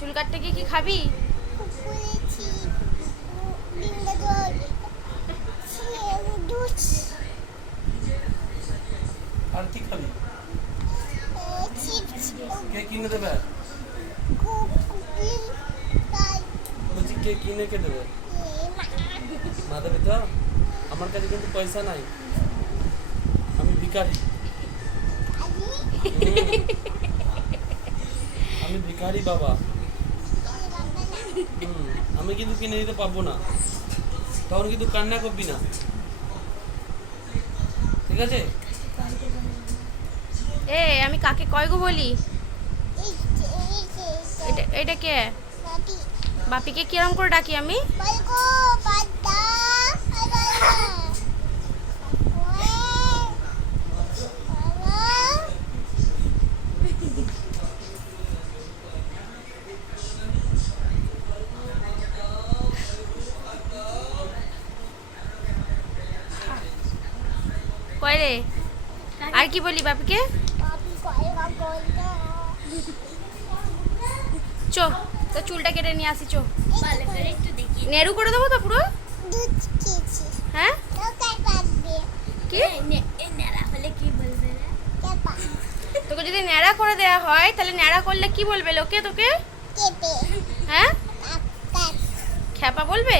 চুল কাটতে গিয়ে কি খাবি? আর কি খাবি? কে কিনে দেবে? বলছি কে কিনে কে দেবে? মা দেবে তো? আমার কাছে কিন্তু পয়সা নাই, আমি ভিখারি। আমি ভিখারি বাবা। আমি কিন্তু কিনে দিতে পারবো না, তখন কিন্তু কান্না করবি না, ঠিক আছে? এ আমি কাকে কয় গো বলি? এটা এটা কে? বাপিকে কিরম করে ডাকি আমি? কয় রে? আর কি বলি বাপিকে? চো তো চুলটা কেটে নিয়ে আসি, চো। নেড়ু করে দেবো তো পুরো। হ্যাঁ কি তোকে যদি ন্যাড়া করে দেওয়া হয় তাহলে ন্যাড়া করলে কি বলবে লোকে তোকে? হ্যাঁ খ্যাপা বলবে?